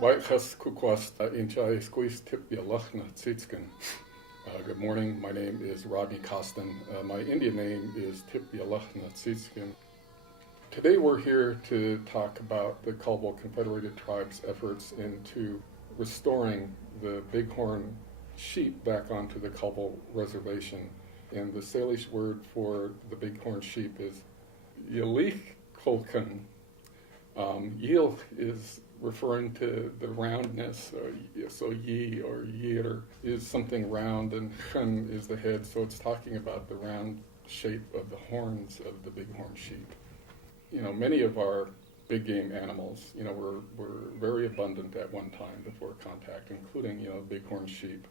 Good morning. My name is Rodney Costin. My Indian name is Tipyalachnatsitskin. Today we're here to talk about the Colville Confederated Tribes' efforts into restoring the Bighorn sheep back onto the Colville Reservation. And the Salish word for the Bighorn sheep is Yelich Kolkan. Yil is referring to the roundness, so yi or yir is something round, and chen is the head, so it's talking about the round shape of the horns of the bighorn sheep. Many of our big game animals, were very abundant at one time before contact, including, bighorn sheep.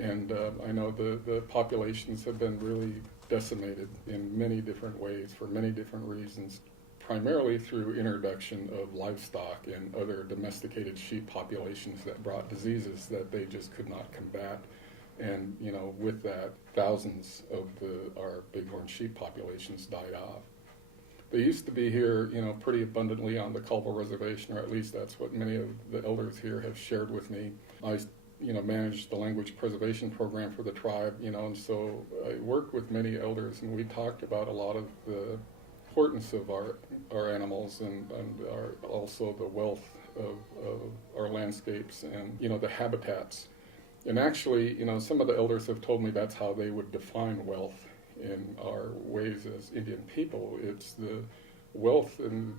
And I know the populations have been really decimated in many different ways for many different reasons, primarily through introduction of livestock and other domesticated sheep populations that brought diseases that they just could not combat. And, with that, thousands of our bighorn sheep populations died off. They used to be here, pretty abundantly on the Colville Reservation, or at least that's what many of the elders here have shared with me. I managed the language preservation program for the tribe, and so I worked with many elders, and we talked about a lot of the importance of our animals and also the wealth of our landscapes and, the habitats. And actually, some of the elders have told me that's how they would define wealth in our ways as Indian people. It's the wealth and,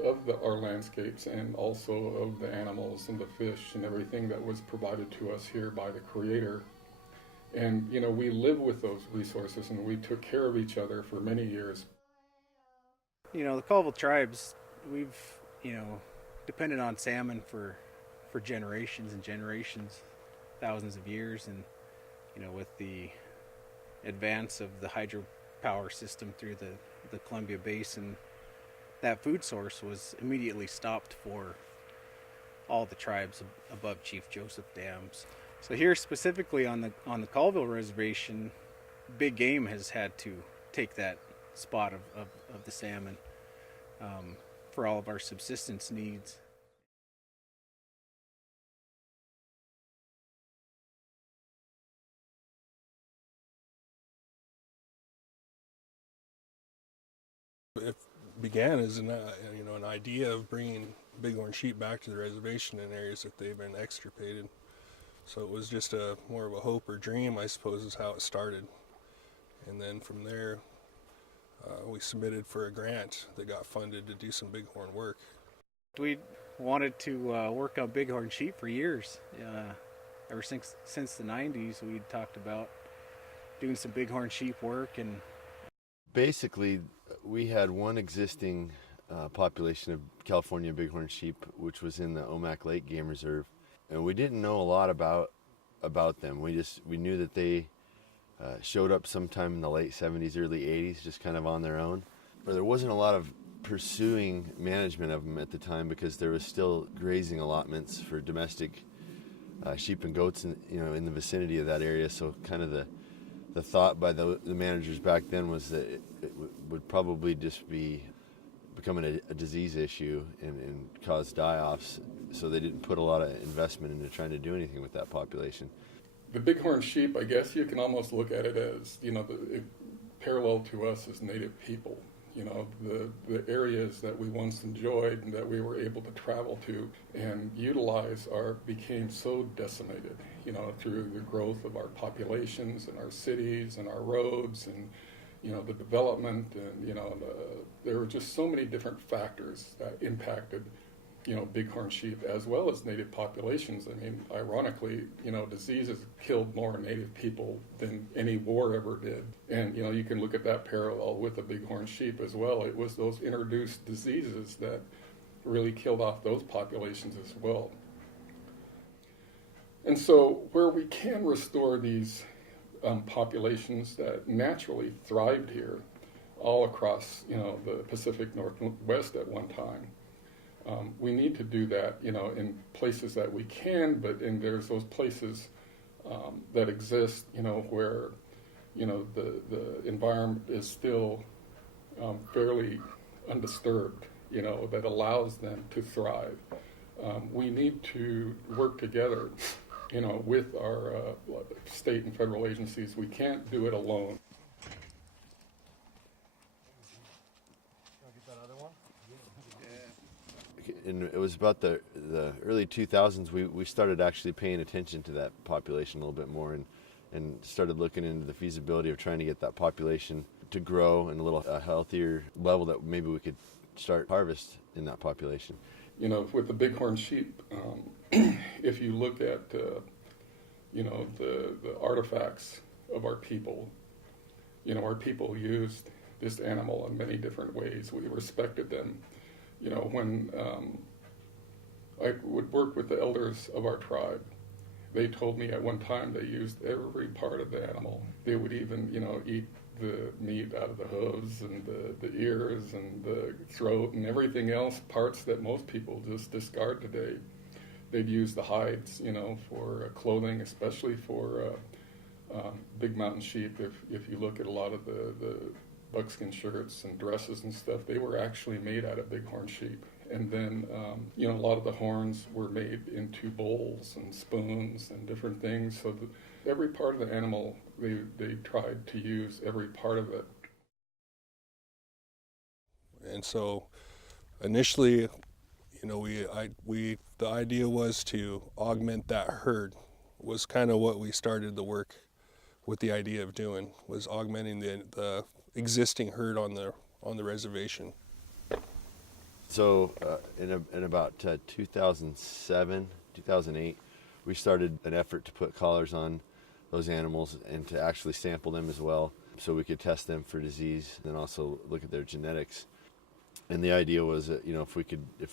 of our landscapes and also of the animals and the fish and everything that was provided to us here by the Creator. And, we live with those resources, and we took care of each other for many years. The Colville tribes, we've, depended on salmon for generations and generations, thousands of years. And, with the advance of the hydropower system through the Columbia Basin, that food source was immediately stopped for all the tribes above Chief Joseph dams. So here specifically on the Colville Reservation, big game has had to take that spot of the salmon for all of our subsistence needs. It began as an idea of bringing bighorn sheep back to the reservation in areas that they've been extirpated. So it was just more of a hope or dream, I suppose, is how it started. And then from there, we submitted for a grant that got funded to do some bighorn work. We wanted to work on bighorn sheep for years. Ever since the 90s, we talked about doing some bighorn sheep work. And basically, we had one existing population of California bighorn sheep, which was in the Omak Lake Game Reserve, and we didn't know a lot about them. We knew that they showed up sometime in the late 70s, early 80s, just kind of on their own. But there wasn't a lot of pursuing management of them at the time because there was still grazing allotments for domestic sheep and goats in the vicinity of that area. So kind of the thought by the managers back then was that it would probably just be becoming a disease issue and cause die-offs. So they didn't put a lot of investment into trying to do anything with that population. The bighorn sheep, I guess you can almost look at it as, parallel to us as Native people. The areas that we once enjoyed and that we were able to travel to and utilize became so decimated, through the growth of our populations and our cities and our roads and, the development and, there were just so many different factors that impacted bighorn sheep as well as native populations. I mean, ironically, diseases killed more native people than any war ever did. And, you can look at that parallel with the bighorn sheep as well. It was those introduced diseases that really killed off those populations as well. And so where we can restore these populations that naturally thrived here all across, the Pacific Northwest at one time, we need to do that, in places that we can, but there's those places that exist, where, the environment is still fairly undisturbed, that allows them to thrive. We need to work together, with our state and federal agencies. We can't do it alone. And it was about the early 2000s we started actually paying attention to that population a little bit more, and started looking into the feasibility of trying to get that population to grow in a healthier level that maybe we could start harvest in that population. With the bighorn sheep, if you look at the artifacts of our people, our people used this animal in many different ways. We respected them. When I would work with the elders of our tribe, they told me at one time they used every part of the animal. They would even, eat the meat out of the hooves and the ears and the throat and everything else, parts that most people just discard today. They'd use the hides, for clothing, especially for big mountain sheep. If you look at a lot of the buckskin shirts and dresses and stuff, they were actually made out of bighorn sheep. And then, a lot of the horns were made into bowls and spoons and different things. So every part of the animal, they tried to use every part of it. And so initially, the idea was to augment that herd, was kind of what we started the work with the idea of doing, was augmenting the existing herd on the reservation. So in about 2007, 2008, we started an effort to put collars on those animals and to actually sample them as well, so we could test them for disease and also look at their genetics. And the idea was that, if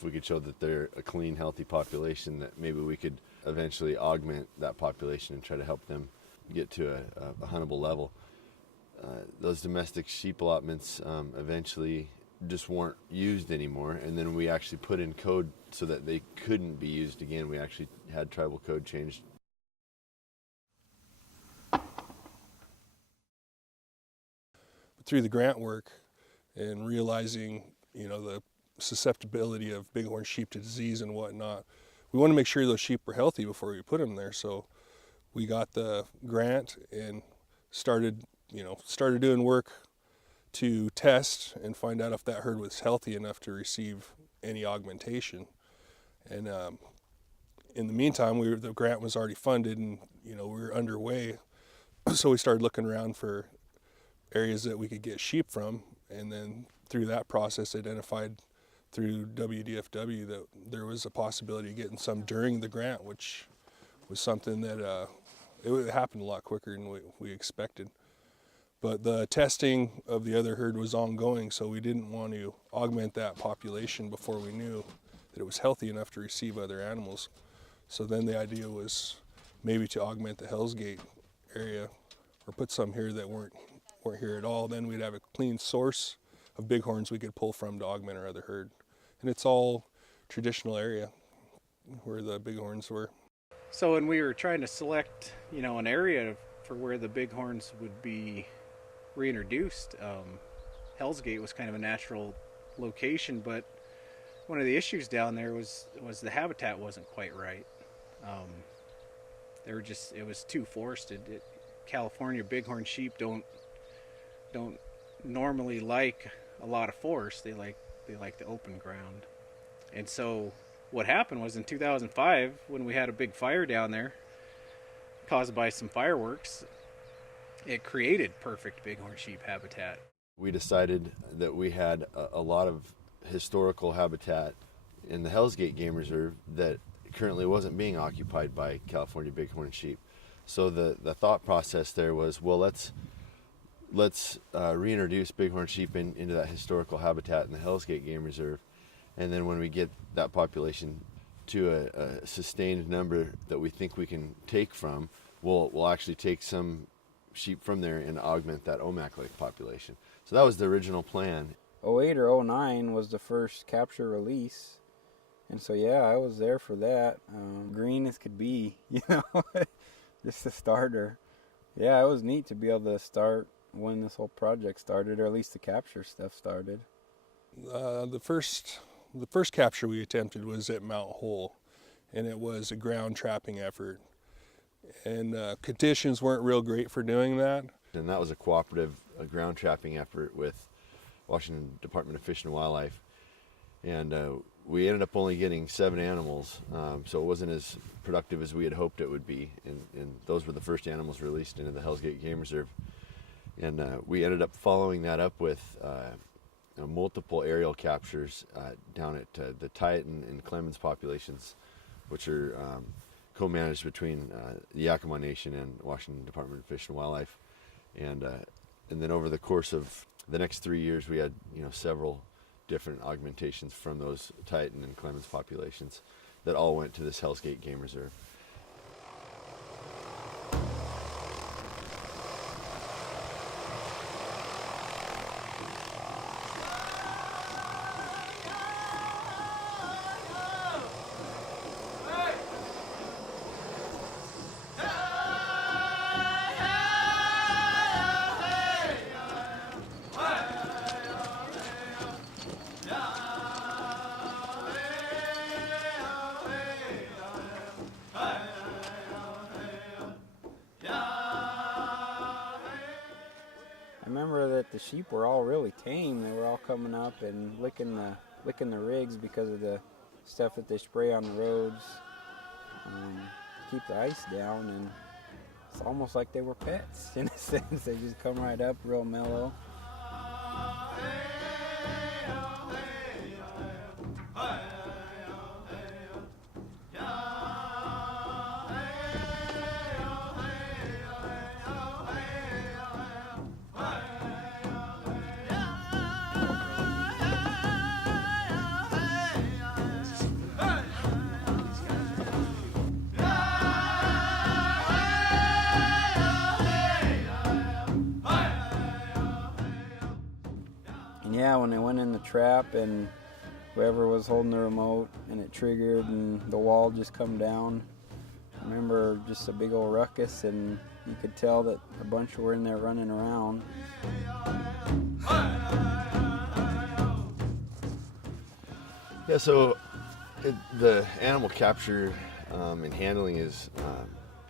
we could show that they're a clean, healthy population, that maybe we could eventually augment that population and try to help them get to a huntable level. Those domestic sheep allotments eventually just weren't used anymore, and then we actually put in code so that they couldn't be used again. We actually had tribal code changed. Through the grant work and realizing, the susceptibility of bighorn sheep to disease and whatnot, we want to make sure those sheep were healthy before we put them there. So we got the grant and started doing work to test and find out if that herd was healthy enough to receive any augmentation. And in the meantime, the grant was already funded, and we were underway. So we started looking around for areas that we could get sheep from, and then through that process identified through WDFW that there was a possibility of getting some during the grant, which was something that it happened a lot quicker than we expected. But the testing of the other herd was ongoing, so we didn't want to augment that population before we knew that it was healthy enough to receive other animals. So then the idea was maybe to augment the Hell's Gate area, or put some here that weren't here at all. Then we'd have a clean source of bighorns we could pull from to augment our other herd. And it's all traditional area where the bighorns were. So when we were trying to select, an area for where the bighorns would be reintroduced, Hell's Gate was kind of a natural location, but one of the issues down there was the habitat wasn't quite right. It was too forested. California bighorn sheep don't normally like a lot of forest. They like the open ground. And so what happened was in 2005, when we had a big fire down there caused by some fireworks, it created perfect bighorn sheep habitat. We decided that we had a lot of historical habitat in the Hell's Gate Game Reserve that currently wasn't being occupied by California bighorn sheep. So the thought process there was, well, let's reintroduce bighorn sheep into that historical habitat in the Hell's Gate Game Reserve, and then when we get that population to a sustained number that we think we can take from, we'll actually take some sheep from there and augment that Omak Lake population. So that was the original plan. 08 or 09 was the first capture release, and so yeah, I was there for that. Green as could be, just a starter. Yeah, it was neat to be able to start when this whole project started, or at least the capture stuff started. The first The first capture we attempted was at Mount Hole, and it was a ground trapping effort. And conditions weren't real great for doing that. And that was a cooperative ground trapping effort with Washington Department of Fish and Wildlife. And we ended up only getting 7 animals, so it wasn't as productive as we had hoped it would be. And those were the first animals released into the Hell's Gate Game Reserve. And we ended up following that up with multiple aerial captures down at the Titan and Clemens populations, which are co-managed between the Yakima Nation and Washington Department of Fish and Wildlife. And then over the course of the next 3 years, we had several different augmentations from those Titan and Clemens populations that all went to this Hell's Gate Game Reserve. I remember that the sheep were all really tame. They were all coming up and licking the rigs because of the stuff that they spray on the roads, keep the ice down, and it's almost like they were pets in a sense. They just come right up real mellow. Yeah, when they went in the trap and whoever was holding the remote and it triggered and the wall just come down, I remember just a big old ruckus, and you could tell that a bunch were in there running around. Yeah, so the animal capture and handling is,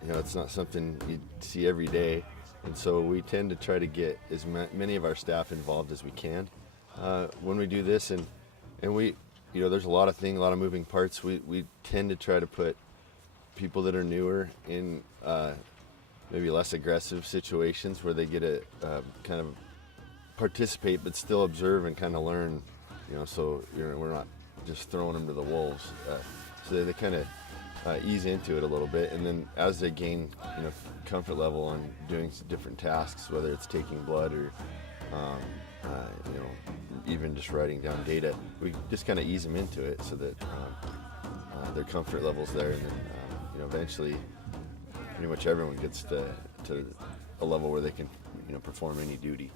it's not something you see every day. And so we tend to try to get as many of our staff involved as we can when we do this. And we, there's a lot of moving parts. We tend to try to put people that are newer in maybe less aggressive situations where they get to kind of participate but still observe and kind of learn, so we're not just throwing them to the wolves. So they kind of ease into it a little bit, and then as they gain comfort level on doing different tasks, whether it's taking blood or even just writing down data, we just kind of ease them into it so that their comfort level's there, and then eventually pretty much everyone gets to a level where they can perform any duty.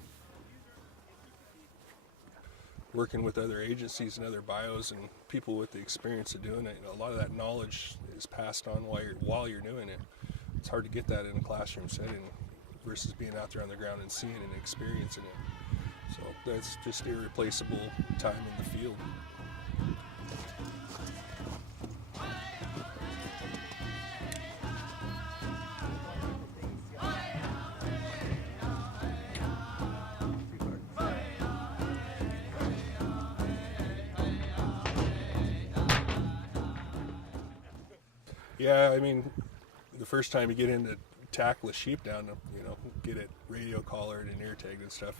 Working with other agencies and other bios and people with the experience of doing it, a lot of that knowledge is passed on while you're doing it. It's hard to get that in a classroom setting versus being out there on the ground and seeing and experiencing it. So that's just irreplaceable time in the field. Yeah, I mean, the first time you get in to tackle a sheep down, get it radio collared and ear tagged and stuff,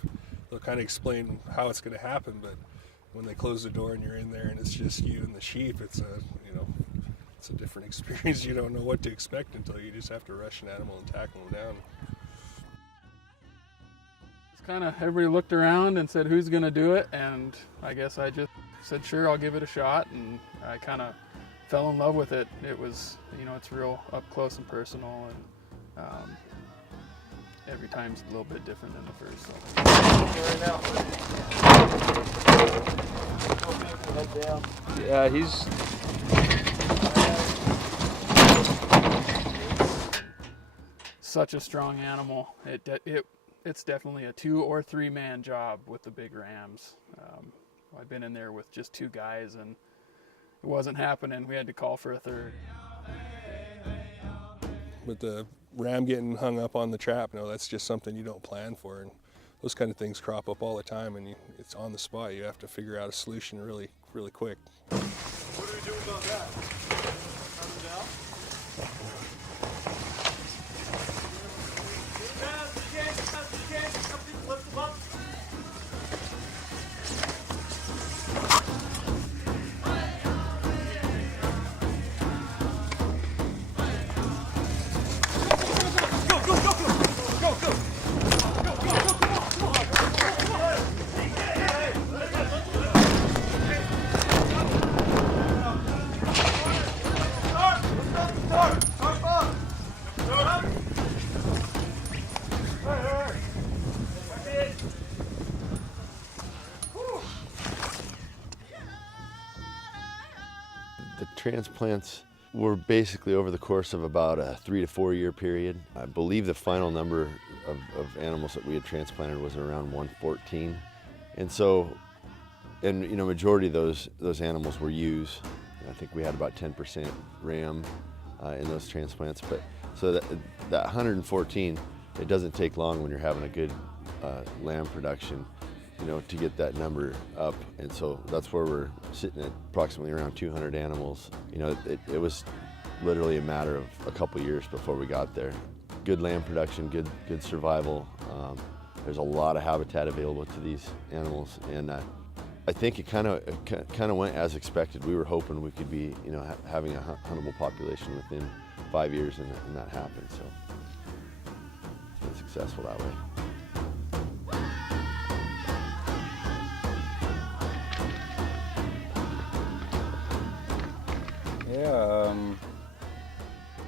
they'll kind of explain how it's going to happen. But when they close the door and you're in there and it's just you and the sheep, it's a different experience. You don't know what to expect until you just have to rush an animal and tackle them down. It's kind of, everybody looked around and said, who's going to do it? And I guess I just said, sure, I'll give it a shot. And I kind of fell in love with it. It was, it's real up close and personal, and every time's a little bit different than the first. So. Yeah, he's such a strong animal. It's definitely a 2 or 3 man job with the big rams. I've been in there with just 2 guys, and it wasn't happening. We had to call for a third. But the ram getting hung up on the trap, no, that's just something you don't plan for, and those kind of things crop up all the time, and it's on the spot. You have to figure out a solution really, really quick. What do we do about that? Turn them down? As you can, something lift them up. The transplants were basically over the course of about a 3 to 4 year period. I believe the final number of animals that we had transplanted was around 114. And so, majority of those animals were ewes. I think we had about 10% ram in those transplants. But so that 114, it doesn't take long when you're having a good lamb production, to get that number up. And so that's where we're sitting at approximately around 200 animals. It was literally a matter of a couple years before we got there. Good lamb production, good survival. There's a lot of habitat available to these animals, and I think it kind of went as expected. We were hoping we could be, having a huntable population within 5 years, and that happened. So it's been successful that way. Yeah,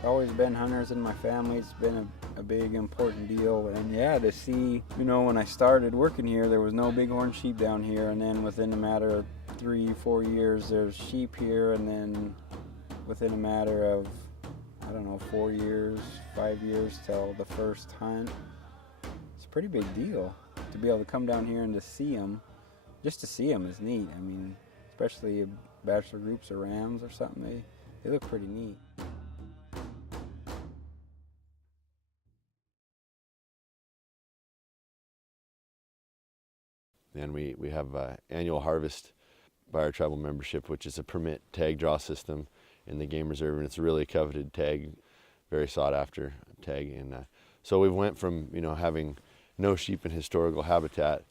always been hunters in my family. It's been a big important deal, and yeah, to see, when I started working here, there was no bighorn sheep down here, and then within a matter of 3-4 years there's sheep here, and then within a matter of 4 years, 5 years till the first hunt. It's a pretty big deal to be able to come down here and to see them. Just to see them is neat. I mean, especially bachelor groups of rams or something, they look pretty neat. And we have annual harvest by our tribal membership, which is a permit tag draw system in the game reserve, and it's a really coveted tag, very sought after tag. And so we went from having no sheep in historical habitat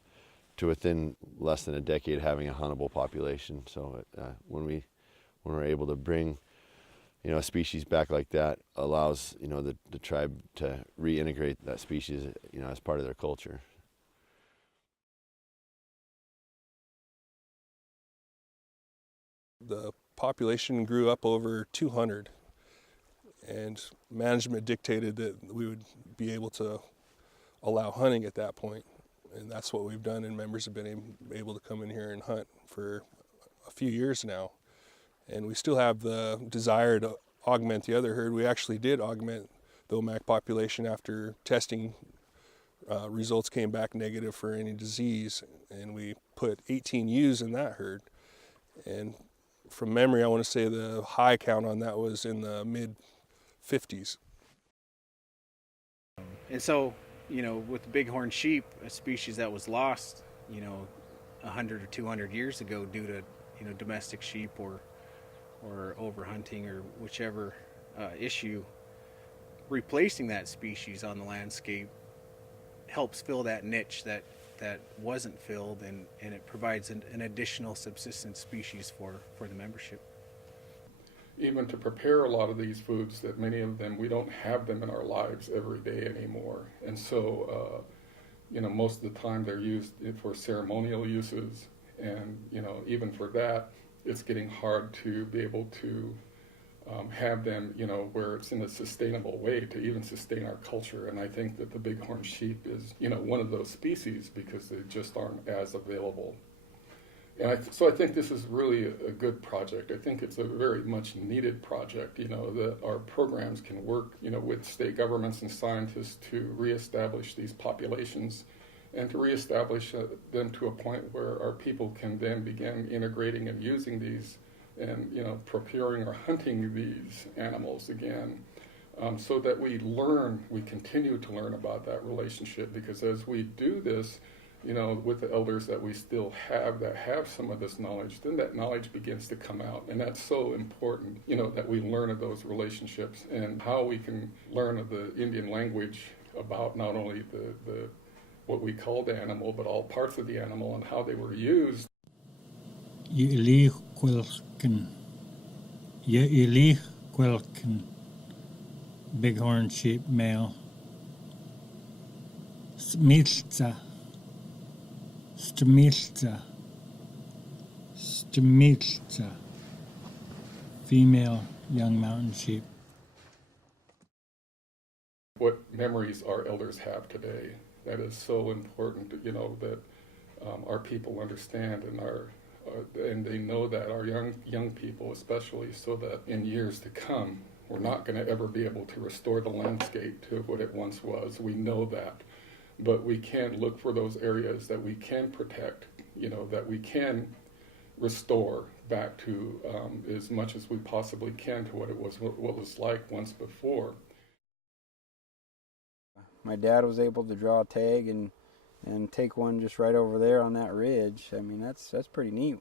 to within less than a decade having a huntable population. So when we're able to bring a species back like that, allows the tribe to reintegrate that species as part of their culture. The population grew up over 200, and management dictated that we would be able to allow hunting at that point, and that's what we've done, and members have been able to come in here and hunt for a few years now. And we still have the desire to augment the other herd. We actually did augment the OMAC population after testing results came back negative for any disease, and we put 18 ewes in that herd. And from memory, I want to say the high count on that was in the mid-50s. And so, with the bighorn sheep, a species that was lost, 100 or 200 years ago due to, domestic sheep or overhunting or whichever issue, replacing that species on the landscape helps fill that niche that wasn't filled, and it provides an additional subsistence species for the membership. Even to prepare a lot of these foods, that many of them, we don't have them in our lives every day anymore. And so, most of the time they're used for ceremonial uses. And, even for that, it's getting hard to be able to have them, where it's in a sustainable way to even sustain our culture. And I think that the bighorn sheep is, one of those species, because they just aren't as available. And so I think this is really a good project. I think it's a very much needed project, that our programs can work, with state governments and scientists to reestablish these populations and to reestablish them to a point where our people can then begin integrating and using these and, procuring or hunting these animals again, so that we continue to learn about that relationship, because as we do this, with the elders that we still have that have some of this knowledge, then that knowledge begins to come out. And that's so important, that we learn of those relationships and how we can learn of the Indian language about not only the what we call the animal, but all parts of the animal and how they were used. Ye Quilkin, bighorn sheep male. Smilza, female young mountain sheep. What memories our elders have today. That is so important, that our people understand and they know that our young people especially, so that in years to come, we're not going to ever be able to restore the landscape to what it once was. We know that. But we can look for those areas that we can protect, that we can restore back to as much as we possibly can to what it was like once before. My dad was able to draw a tag and take one just right over there on that ridge. I mean, that's pretty neat.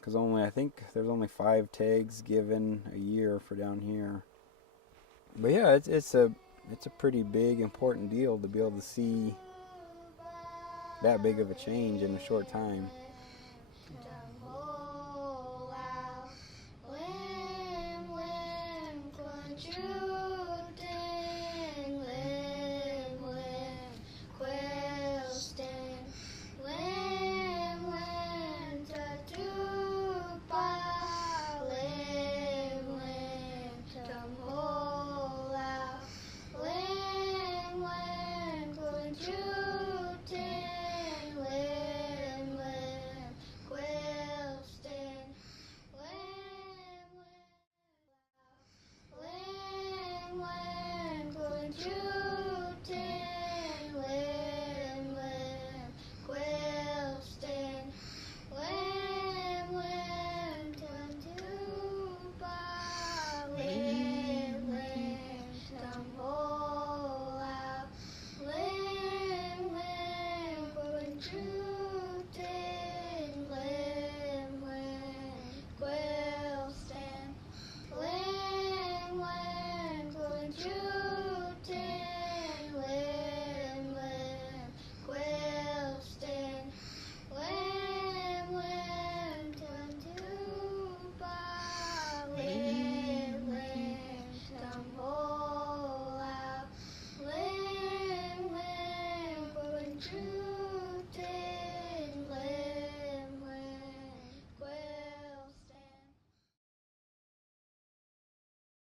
Because I think there's only 5 tags given a year for down here. But yeah, it's a pretty big, important deal to be able to see that big of a change in a short time.